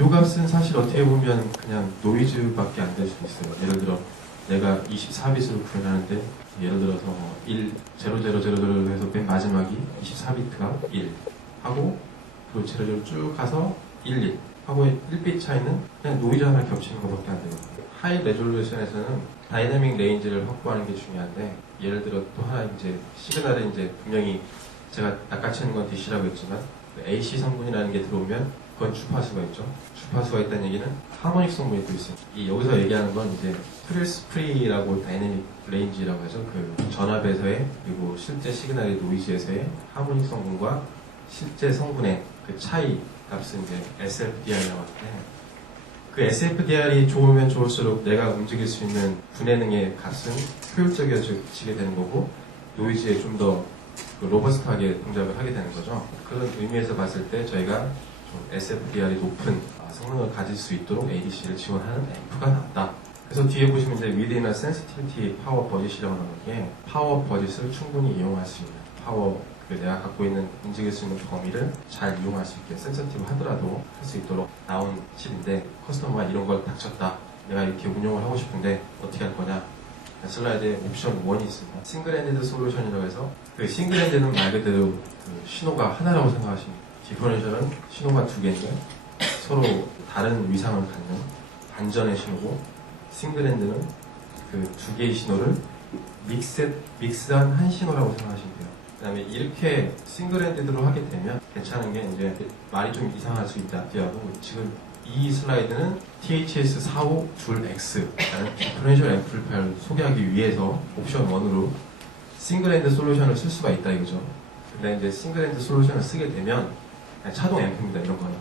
요 값은 사실 어떻게 보면 그냥 노이즈밖에 안 될 수 있어요. 예를 들어 내가 24비트로 구현하는데 예를 들어서 1, 0000 해서 맨 마지막이 24비트가 1 하고 그 00 쭉 가서 11 하고 1비트 차이는 그냥 노이즈 하나 겹치는 것밖에 안 돼요. 하이 레졸루션에서는 다이내믹 레인지를 확보하는 게 중요한데 예를 들어 또 하나 이제 시그널에 이제 분명히 제가 낚아채는 건 DC라고 했지만 AC 성분이라는 게 들어오면 그건 주파수가 있죠. 주파수가 있다는 얘기는 하모닉 성분이 또 있어요. 이 여기서 얘기하는 건 이제 프리스 프리라고 다이내믹 레인지라고 하죠. 그 전압에서의 그리고 실제 시그널의 노이즈에서의 하모닉 성분과 실제 성분의 그 차이 값은 이제 SFDR이라고 하는데 그 SFDR이 좋으면 좋을수록 내가 움직일 수 있는 분해능의 값은 효율적이어지게 되는 거고 노이즈에 좀 더 로버스트하게 동작을 하게 되는 거죠. 그런 의미에서 봤을 때 저희가 좀 SFDR이 높은 성능을 가질 수 있도록 ADC를 지원하는 앰프가 나왔다. 그래서 뒤에 보시면 이제 Within a Sensitivity Power Budget이라고 나오는 게 파워 버짓을 충분히 이용할 수 있는 파워 내가 갖고 있는 움직일 수 있는 범위를 잘 이용할 수 있게 센서티브 하더라도 할 수 있도록 나온 칩인데 커스터머가 이런 걸 닥쳤다. 내가 이렇게 운영을 하고 싶은데 어떻게 할 거냐. 슬라이드에 옵션 1이 있습니다. 싱글 핸디드 솔루션이라고 해서 그 싱글 핸디는 말 그대로 그 신호가 하나라고 생각하시면 디퍼런셜은 신호가 두 개인데 서로 다른 위상을 갖는 반전의 신호고 싱글 핸드는 그 두 개의 신호를 믹스한 한 신호라고 생각하시면 돼요. 그 다음에 이렇게 싱글 핸디드로 하게 되면 괜찮은 게 이제 말이 좀 이상할 수 있다 하더라도 지금 이 슬라이드는 THS45-X 라는 디퍼런셜 앰플리파이어를 소개하기 위해서 옵션 1으로 싱글 핸드 솔루션을 쓸 수가 있다 이거죠. 근데 이제 싱글 핸드 솔루션을 쓰게 되면 차동 앰프입니다. 이런 거는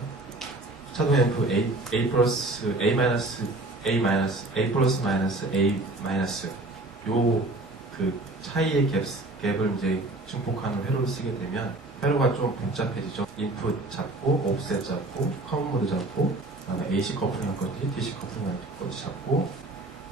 차동 앰프 A 플러스 A 마이너스 A 마이너스 A 플러스 마이너스 A 마이너스 요 그 차이의 갭을 이제 증폭하는 회로를 쓰게 되면 회로가 좀 복잡해지죠. 인풋 잡고 옵셋 잡고 커먼 모드 잡고 그다음에 AC 커플링 할 건지 DC 커플링 할 건지 잡고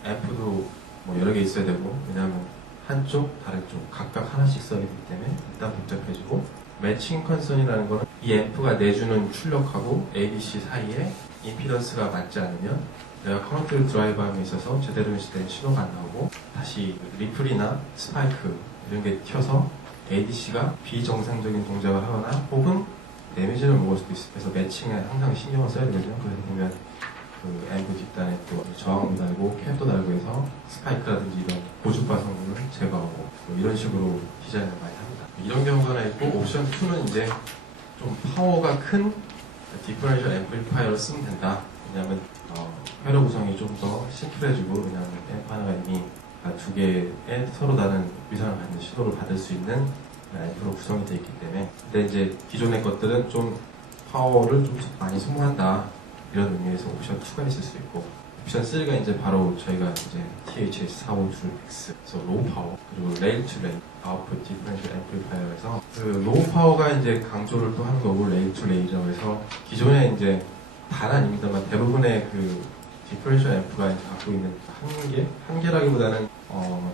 앰프도 뭐 여러 개 있어야 되고 왜냐하면 한쪽 다른 쪽 각각 하나씩 써야 되기 때문에 일단 복잡해지고 매칭 컨선이라는 거는 이 앰프가 내주는 출력하고 ADC 사이에 임피던스가 맞지 않으면 내가 커런트를 드라이브함에 있어서 제대로 된 신호가 안 나오고 다시 리플이나 스파이크 이런 게 튀어서 ADC가 비정상적인 동작을 하거나 혹은 데미지를 먹을 수도 있어요. 그래서 매칭에 항상 신경을 써야 되거든요. 그래서 보면 그 앰프 뒷단에 또 저항도 달고 캡도 달고 해서 스파이크라든지 이런 고주파 성분을 제거하고 뭐 이런 식으로 디자인을 많이 합니다. 이런 경우가 하나 있고 옵션 2는 이제 좀 파워가 큰 디퍼런셜 앰플리파이어를 쓰면 된다. 왜냐하면 회로 구성이 좀 더 심플해지고 왜냐하면 앰프 하나가 이미 두 개의 서로 다른 위상을 갖는 시도를 받을 수 있는 앰프로 구성이 되어 있기 때문에 근데 이제 기존의 것들은 좀 파워를 좀 많이 소모한다 이런 의미에서 옵션 2가 있을 수 있고 옵션 3가 이제 바로 저희가 이제 THS45-X 그래서 로우 파워 그리고 레일 투 레일 아웃풋 디퍼런셜 앰플리파이어에서 그 로우 파워가 이제 강조를 또 하는 거고 레일 투 레일이라고 해서 기존에 이제 다는 아닙니다만 대부분의 그 디퍼런셜 앰프가 이제 갖고 있는 한계라기보다는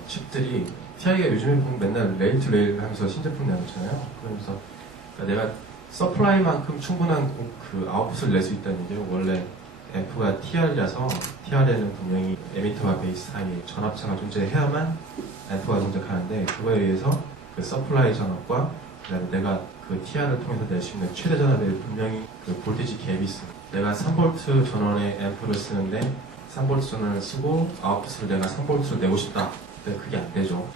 칩들이 TI가 요즘에 보면 맨날 레일 투 레일 하면서 신제품 내놓잖아요. 그러면서 그러니까 내가 서플라이만큼 충분한 그 아웃풋을 낼 수 있다는 얘기예요. 원래 앰프가 TR이라서 TR에는 분명히 에미터와 베이스 사이에 전압차가 존재해야만 앰프가 동작하는데 그거에 의해서 그 서플라이 전압과 그다음에 내가 그 TR을 통해서 낼 수 있는 최대 전압에 분명히 그 볼티지 갭이 있어요. 내가 3V 전원의 앰프를 쓰는데 3V 전원을 쓰고 아웃풋을 내가 3V를 내고 싶다. 근데 그게 안 되죠.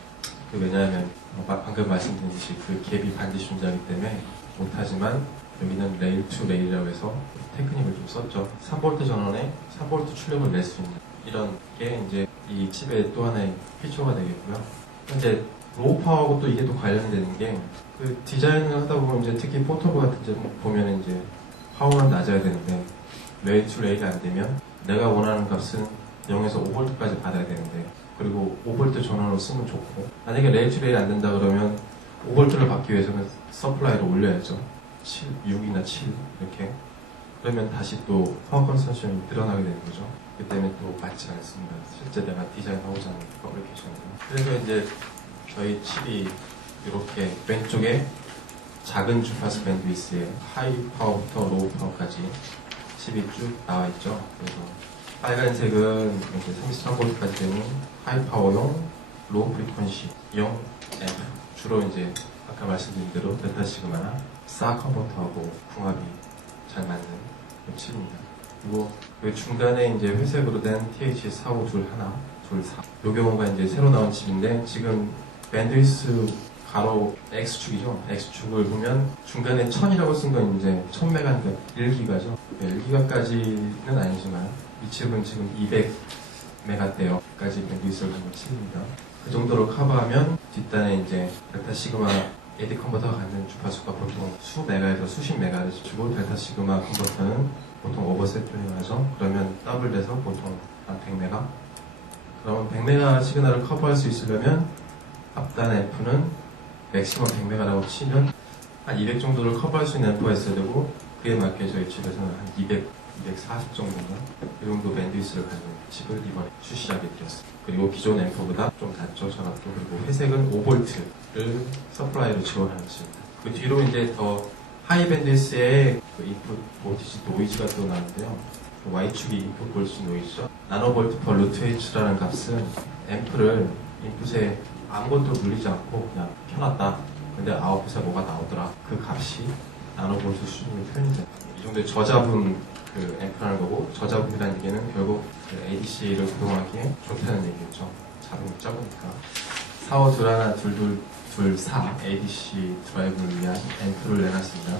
왜냐하면 방금 말씀드렸듯이 그 갭이 반드시 존재하기 때문에 못하지만 여기는 레일 투 레일이라고 해서 테크닉을 좀 썼죠. 3V 전원에 3V 출력을 낼 수 있는 이런 게 이제 이 칩의 또 하나의 피처가 되겠고요. 현재 로우 파워하고 또 이게 또 관련이 되는 게 그 디자인을 하다 보면 이제 특히 포토브 같은 데 보면 이제 파워는 낮아야 되는데 레일 투 레일이 안 되면 내가 원하는 값은 0에서 5V까지 받아야 되는데 그리고 5V 전원으로 쓰면 좋고 만약에 레일 투 레일이 안 된다 그러면 5V를 받기 위해서는 서플라이를 올려야죠. 6이나 7 이렇게 그러면 다시 또 파워 컨섬션이 늘어나게 되는 거죠. 그 때문에 또 맞지 않습니다. 실제 내가 디자인하고자 하는 퍼블리케이션은 그래서 이제 저희 칩이 이렇게 왼쪽에 작은 주파수 밴드위스에 하이 파워부터 로우 파워까지 칩이 쭉 나와 있죠. 그래서 빨간색은 이제 33V까지 되는 하이 파워용 로우 프리퀀시용 앰프. 주로 이제 아까 말씀드린 대로 델타 시그마나 사 컨버터하고 궁합이 잘 맞는 칩입니다. 그리고 그 중간에 이제 회색으로 된 TH4521, 24. 요 경우가 이제 새로 나온 칩인데 지금 밴드위스 가로 X축이죠. X축을 보면 중간에 1000이라고 쓴 건 이제 1000메가니까 1기가죠. 1기가까지는 아니지만 이 칩은 지금 200메가대여까지 밴드위스를 갖는 칩입니다. 그 정도로 커버하면 뒷단에 이제 델타 시그마 AD 컨버터가 갖는 주파수가 보통 수 메가에서 수십 메가를 주고 델타 시그마 컨버터는 보통 오버세트링을 하죠. 그러면 더블 돼서 보통 한 100메가. 그러면 100메가 시그널을 커버할 수 있으려면 앞단 앰프는 맥시멈 100메가라고 치면 한 200 정도를 커버할 수 있는 앰프가 있어야 되고 그에 맞게 저희 칩에서는 한 200, 240 정도인가 이 정도 밴드위스를 갖는 칩을 이번에 출시하게 되었습니다. 그리고 기존 앰프보다 좀 낮죠. 전압도. 그리고 회색은 5V를 서플라이로 지원하는 칩입니다. 그 뒤로 이제 더 하이 밴드위스의 그 인풋 볼티지 노이즈가 또 나는데요. 그 Y축이 인풋 볼티지 노이즈죠. 나노볼트 퍼 루트 H라는 값은 앰프를 인풋에 아무것도 눌리지 않고 그냥 켜놨다. 근데 아웃풋에 뭐가 나오더라. 그 값이 나노볼트 수준으로 표현이 됩니다. 이 정도의 저자분 그 앰프라는 거고, 저자분이라는 얘기는 결국 그 ADC를 구동하기에 좋다는 얘기겠죠. 자동이 적으니까. 4521, 2224 ADC 드라이브를 위한 앰프를 내놨습니다.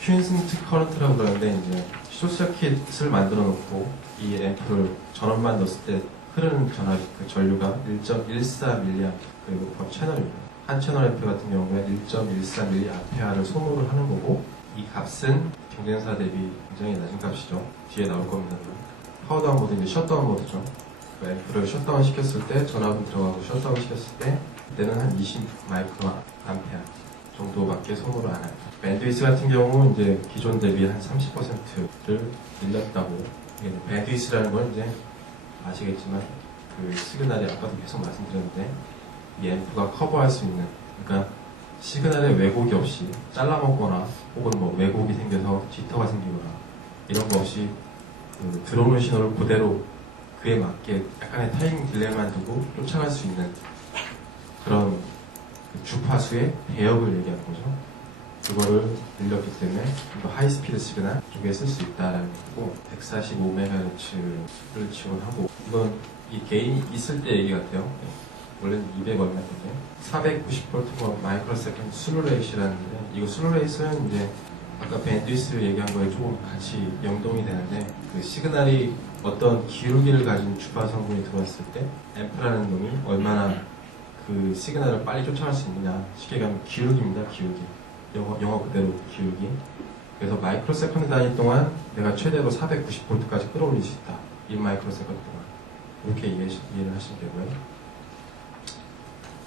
큐인슨트 커런트라고 그러는데 이제 숏서킷을 만들어 놓고 이 앰프를 전원만 넣었을 때 흐르는 전압, 그 전류가 1.14mA 그리고 법 채널입니다. 한 채널 앰프 같은 경우에 1.14mA를 소모를 하는 거고 이 값은 경쟁사 대비 굉장히 낮은 값이죠. 뒤에 나올 겁니다. 파워다운 모드, 이제 셧다운 모드죠. 그 앰프를 셧다운 시켰을 때 전압은 들어가고 셧다운 시켰을 때 그때는 한 20 마이크로 암페어 정도밖에 소모를 안 합니다. 밴드위스 같은 경우 이제 기존 대비 한 30%를 늘렸다고. 밴드위스라는 건 이제 아시겠지만 그 시그널이 아까도 계속 말씀드렸는데 이 앰프가 커버할 수 있는, 그러니까 시그널에 왜곡이 없이 잘라먹거나 혹은 뭐 왜곡이 생겨서 지터가 생기거나 이런 거 없이 그 들어오는 신호를 그대로 그에 맞게 약간의 타이밍 딜레이만 두고 쫓아갈 수 있는 그런 그 주파수의 배역을 얘기하는 거죠. 그거를 늘렸기 때문에 좀 더 하이스피드 시그널 쪽에 쓸 수 있다라는 거고 145MHz를 지원하고 이건 이 게인이 있을 때 얘기 같아요. 원래는 200 얼마인데 490V 마이크로 세컨드 슬루레이시라는데 이거 슬루레이스는 이제 아까 밴드위스 얘기한 거에 조금 같이 연동이 되는데 그 시그널이 어떤 기울기를 가진 주파 성분이 들어왔을 때 앰프라는 놈이 얼마나 그 시그널을 빨리 쫓아갈 수 있느냐 쉽게 얘기하면 기울기입니다. 기울기. 영어 그대로 기울기. 그래서 마이크로 세컨드 단위 동안 내가 최대로 490V까지 끌어올릴 수 있다. 1 마이크로 세컨드 동안. 이렇게 이해를 하시면 되고요.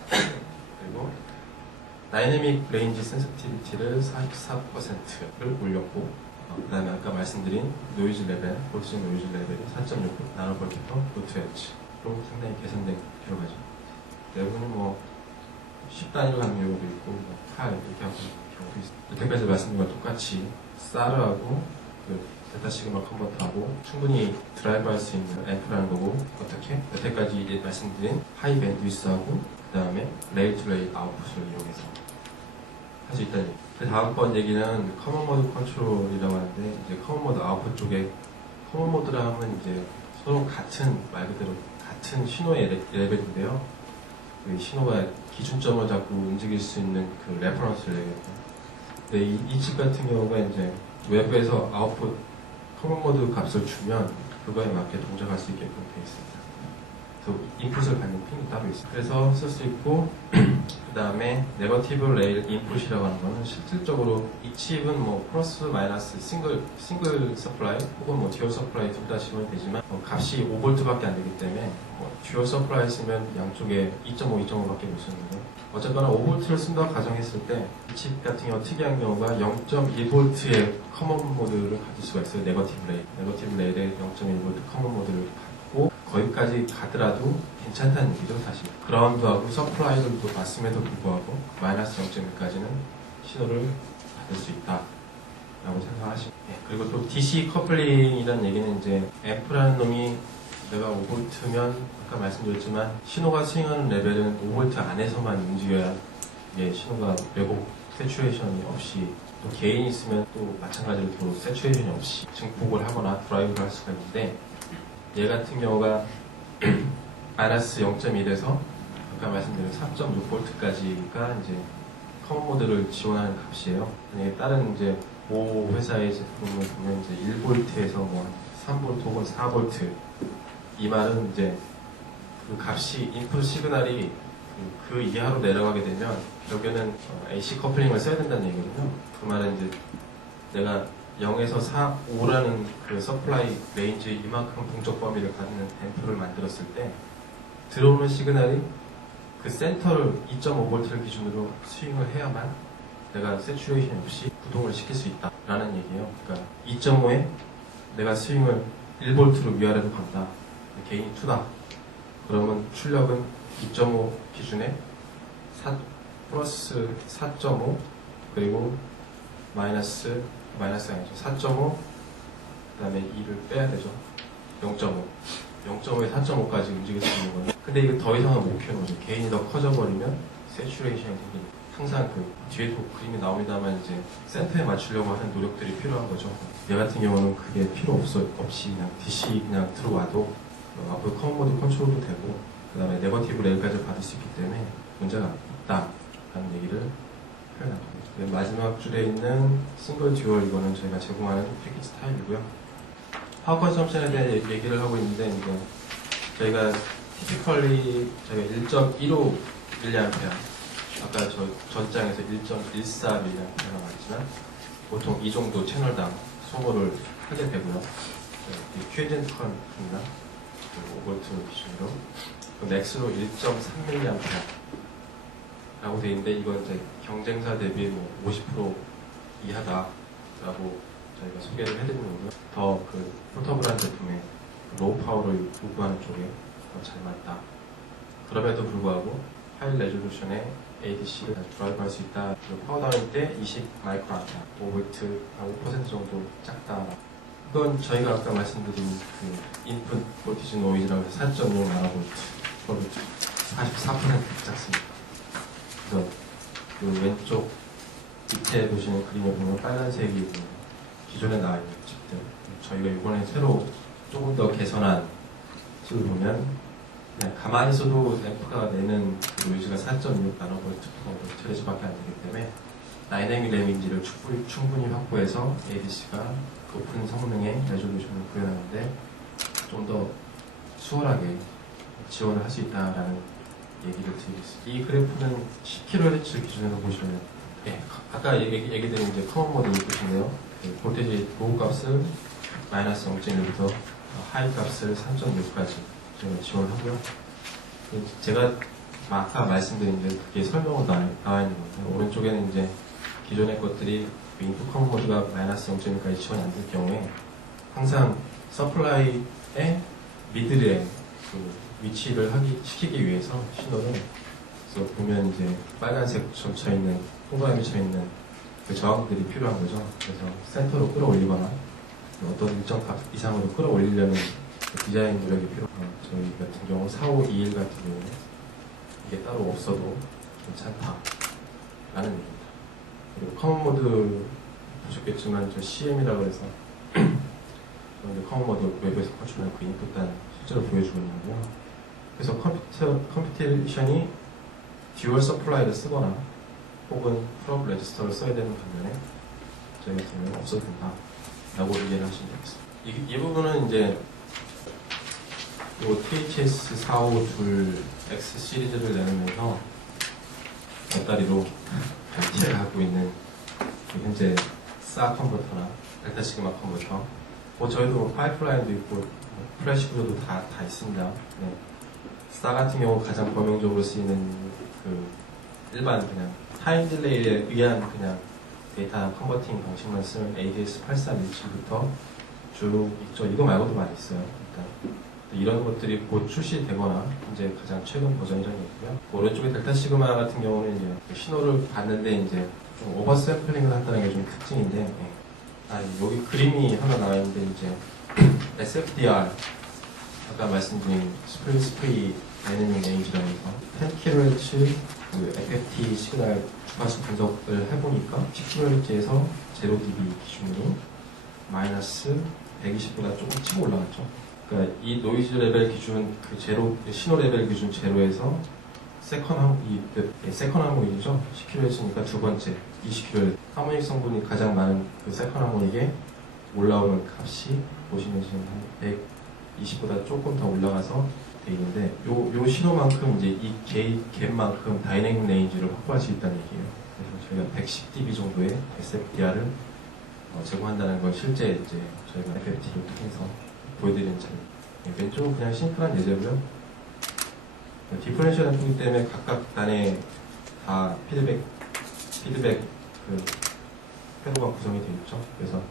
그리고 다이내믹 레인지 센시티비티를 44%를 올렸고 그 다음에 아까 말씀드린 노이즈 레벨, 볼티지 노이즈 레벨이 4.6 나노볼트 퍼 루트 H로 상당히 개선된 결과죠. 대부분은 뭐 10단위로 하는 경우도 있고 8 이렇게 하고 경우도 있습니다. 여태까지 말씀드린 것과 똑같이 사르하고 그 델타 시그마 컨버터하고 충분히 드라이브 할 수 있는 앰프라는 거고 어떻게? 여태까지 이제 말씀드린 하이 밴드위스하고 그 다음에 레일 투 레일 아웃풋을 이용해서 할 수 있다는 얘기. 그 다음번 얘기는 커먼 모드 컨트롤이라고 하는데 이제 커먼 모드 아웃풋 쪽에 커먼 모드라 하면 이제 서로 같은 말 그대로 같은 신호의 레벨인데요. 그 신호가 기준점을 잡고 움직일 수 있는 그 레퍼런스를 얘기해요. 근데 이 칩 같은 경우가 이제 외부에서 아웃풋 커먼 모드 값을 주면 그거에 맞게 동작할 수 있게끔 되어 있습니다. 그래서 인풋을 받는 핀이 따로 있어요. 그래서 쓸 수 있고 그 다음에 네거티브 레일 인풋이라고 하는 거는 실질적으로 이 칩은 뭐 플러스 마이너스 싱글 서플라이 혹은 뭐 듀얼 서플라이 둘 다 지원이 되지만 값이 5V밖에 안 되기 때문에 듀얼 서플라이 쓰면 양쪽에 2.5, 2.5밖에 못 쓰는데 어쨌거나 5V를 쓴다고 가정했을 때 이 칩 같은 경우 특이한 경우가 0.1V의 커먼 모드를 가질 수가 있어요. 네거티브 레일에 0.1V 커먼 모드를 갖고 거기까지 가더라도 괜찮다는 얘기죠. 사실 그라운드하고 서플라이들도 맞음에도 불구하고 마이너스 0.1까지는 신호를 받을 수 있다 라고 생각하시고, 그리고 또 DC 커플링이라는 얘기는 이제 앰프라는 놈이 내가 5V면 아까 말씀드렸지만 신호가 스윙하는 레벨은 5V 안에서만 움직여야 이게 신호가 왜곡 세츄레이션이 없이, 또 개인이 있으면 또 마찬가지로 또 세츄레이션이 없이 증폭을 하거나 드라이브를 할 수가 있는데, 얘 같은 경우가 마이너스 0.1에서 아까 말씀드린 4.6V까지가 이제 커먼 모드를 지원하는 값이에요. 다른 이제 모 회사의 제품을 보면 이제 1V에서 뭐 3V 혹은 4V, 이 말은 이제 그 값이 인풋 시그널이 그 이하로 내려가게 되면 결국에는 AC 커플링을 써야 된다는 얘기거든요. 그 말은 이제 내가 0에서 4, 5라는 그 서플라이 레인지 이만큼 동적 범위를 가지는 앰프를 만들었을 때 들어오는 시그널이 그 센터를 2.5V를 기준으로 스윙을 해야만 내가 세츄레이션 없이 구동을 시킬 수 있다라는 얘기예요. 그러니까 2.5에 내가 스윙을 1V로 위아래로 간다. 개인이 2다. 그러면 출력은 2.5 기준에 플러스 4.5 그리고 마이너스가 아니죠. 4.5 그 다음에 2를 빼야 되죠. 0.5 0.5에 4.5까지 움직일 수 있는 거예요. 근데 이거 더 이상은 못 켜는 거죠. 개인이 더 커져버리면 세츄레이션이 생기니까. 항상 그 뒤에도 그림이 나옵니다만 이제 센터에 맞추려고 하는 노력들이 필요한 거죠. 얘 같은 경우는 그게 필요 없이 그냥 DC 그냥 들어와도 앞으로 커먼 모드 컨트롤도 되고 그 다음에 네거티브 레일까지 받을 수 있기 때문에 문제가 없다라는 얘기를 표현한 겁니다. 마지막 줄에 있는 싱글 듀얼, 이거는 저희가 제공하는 패키지 스타일이고요. 파워 컨섬션에 대한 얘기를 하고 있는데 이제 저희가 티피컬리 저희가 1.15 mA, 아까 전장에서 1.14 mA가 나왔지만 보통 이 정도 채널당 소모를 하게 되고요. 퀴엔젠트 컬입니다. 5V 기준으로 맥스로 1.3 mA 라고 되어 있는데, 이건 이제 경쟁사 대비 50% 이하다라고 저희가 소개를 해드리는 거고요. 더 그 포터블한 제품에 로우 파워를 요구하는 쪽에 더 잘 맞다. 그럼에도 불구하고 하이 레졸루션의 ADC를 드라이브할 수 있다. 그리고 파워 다운일 때 20 마이크로 암페어, 5V, 5% 정도 작다. 이건 저희가 아까 말씀드린 그 인풋 볼티지 노이즈라고 해서 4.6 나노볼트, 44% 작습니다. 그래서 그 왼쪽 밑에 보시는 그림에 보면 빨간색이 기존에 나와 있는 칩들, 저희가 이번에 새로 조금 더 개선한 칩을 보면 그냥 가만히 있어도 램프가 내는 그 노이즈가 4.6 나노볼트 퍼 트레지밖에 안 되기 때문에 다이내믹 레인지를 충분히 확보해서 ADC가 높은 성능의 레졸루션을 구현하는데 좀 더 수월하게 지원을 할 수 있다라는 얘기를 드리겠습니다. 이 그래프는 10kHz 기준으로 보시면, 아까 얘기 드린 이제 커먼 모드 보시네요. 볼테이지 로우 값을 마이너스 0.1부터 하이 값을 3.6까지 지원하고요. 제가 아까 말씀드린 이제 그게 설명으로 나와 있는 거예요. 오른쪽에는 이제 기존의 것들이 인풋 커먼 모드가 마이너스 0.1까지 지원이 안 될 경우에 항상 서플라이의 미들에 그 위치를 시키기 위해서 신호를, 그래서 보면 이제 빨간색 쳐 있는 동그라미 쳐 있는 그 저항들이 필요한 거죠. 그래서 센터로 끌어올리거나 어떤 일정 값 이상으로 끌어올리려는 그 디자인 노력이 필요해요. 저희 같은 경우 4521 같은 경우는 이게 따로 없어도 괜찮다라는 얘기입니다. 그리고 커먼 모드 보셨겠지만 저 CM이라고 해서 커먼 모드 웹에서 컨트롤한 그 인풋 단 실제로 보여주고 있는데요. 그래서 컴퓨테이션이 듀얼 서플라이를 쓰거나 혹은 프로브 레지스터를 써야 되는 반면에 저희 같은 경우는 없어도 된다 라고 이해를 하시면 되겠습니다. 이 부분은 이제 요 THS 452X 시리즈를 내놓으면서 몇 다리로 발티를 갖고 있는 현재 SA 컨버터나 델타 시그마 컨버터, 저희도 파이프라인도 있고 플래시 구조도 다 있습니다. 네. SA 같은 경우 가장 범용적으로 쓰이는 그 일반 그냥 타임 딜레이에 의한 그냥 데이터 컨버팅 방식만 쓰는 ADS8317부터 쭉 있죠. 이거 말고도 많이 있어요. 일단 이런 것들이 곧 출시되거나 이제 가장 최근 버전이라는 얘기고요. 오른쪽에 델타 시그마 같은 경우는 이제 신호를 받는데 이제 좀 오버샘플링을 한다는 게 좀 특징인데, 여기 그림이 하나 나와 있는데 이제 SFDR 아까 말씀드린 스프리 다이내믹 레인지라고 해서 10kHz 그 FFT 시그널 주파수 분석을 해보니까 10kHz에서 0dB 기준이 마이너스 120보다 조금 치고 올라갔죠. 그러니까 이 노이즈 레벨 기준 그 제로 신호 레벨 기준 제로에서 세컨 하모닉이죠. 10kHz니까 두 번째 20kHz 하모닉 성분이 가장 많은 그 세컨 하모닉에 올라오는 값이 보시면 지금 한 120보다 조금 더 올라가서 돼 있는데 요 신호만큼 이제 이 갭만큼 다이내믹 레인지를 확보할 수 있다는 얘기예요. 그래서 저희가 110dB 정도의 SFDR을 제공한다는 걸 실제 이제 저희가 FFT를 통해서 보여드리는 점. 왼쪽은 그냥 심플한 예제고요. 디퍼런셜 앰플 때문에 각각 단에 다 피드백 그 회로가 구성이 되어 있죠. 그래서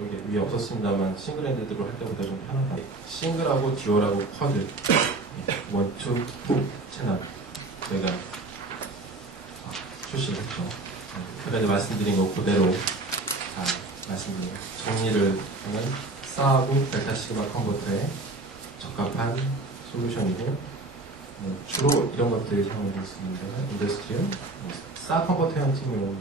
여기 위에 없었습니다만 싱글 핸드드로 할 때보다 좀 편하다. 싱글하고 듀얼하고 쿼드 1, 2, 2 채널 저희가 출시를 했죠. 그래서 말씀드린 거 그대로 말씀드린 정리를 하면 싸하고 델타 시그마 컨버터에 적합한 솔루션이고요. 주로 이런 것들이 사용되고 있습니다. 인더스트리얼, 싸 컨버터 같은 경우는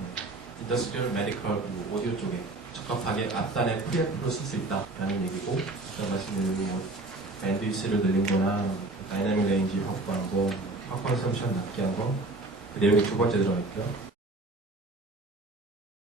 인더스트리얼, 메디컬, 오디오 쪽에 적합하게 앞단에 프리앰프로 쓸 수 있다라는 얘기고, 아까 말씀드린 밴드위스를 늘린 거나 다이내믹 레인지 확보한 거, 확보한 솔루션 낮게 한 거, 그 내용이 두 번째 들어가 있고요.